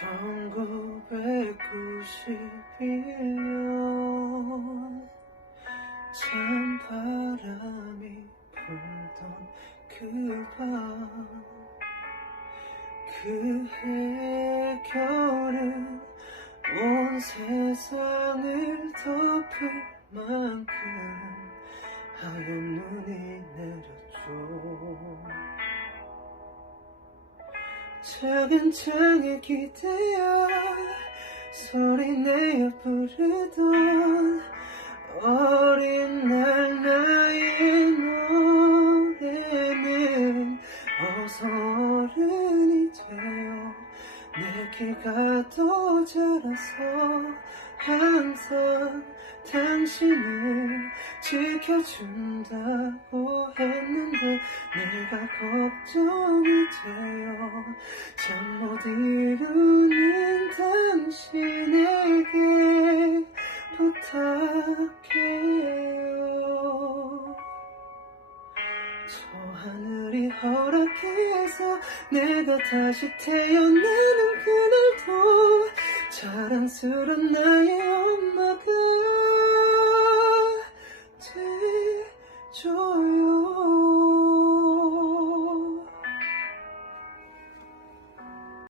1991년 찬바람이 불던 그 밤, 그해 겨울은 온 세상을 덮을 만큼 하얀 눈이 내렸죠. 작은 창에 기대어 소리내어 부르던 어린 날 나의 노래는 어서 어른이 되어 내 귀가 더 자라서 항상 당신을 지켜준다고 했는데 내가 걱정이 되어 잠 못 이루는 당신에게 부탁해요. 저 하늘이 허락해서 내가 다시 태어나는 그날도 자랑스런 나의 엄마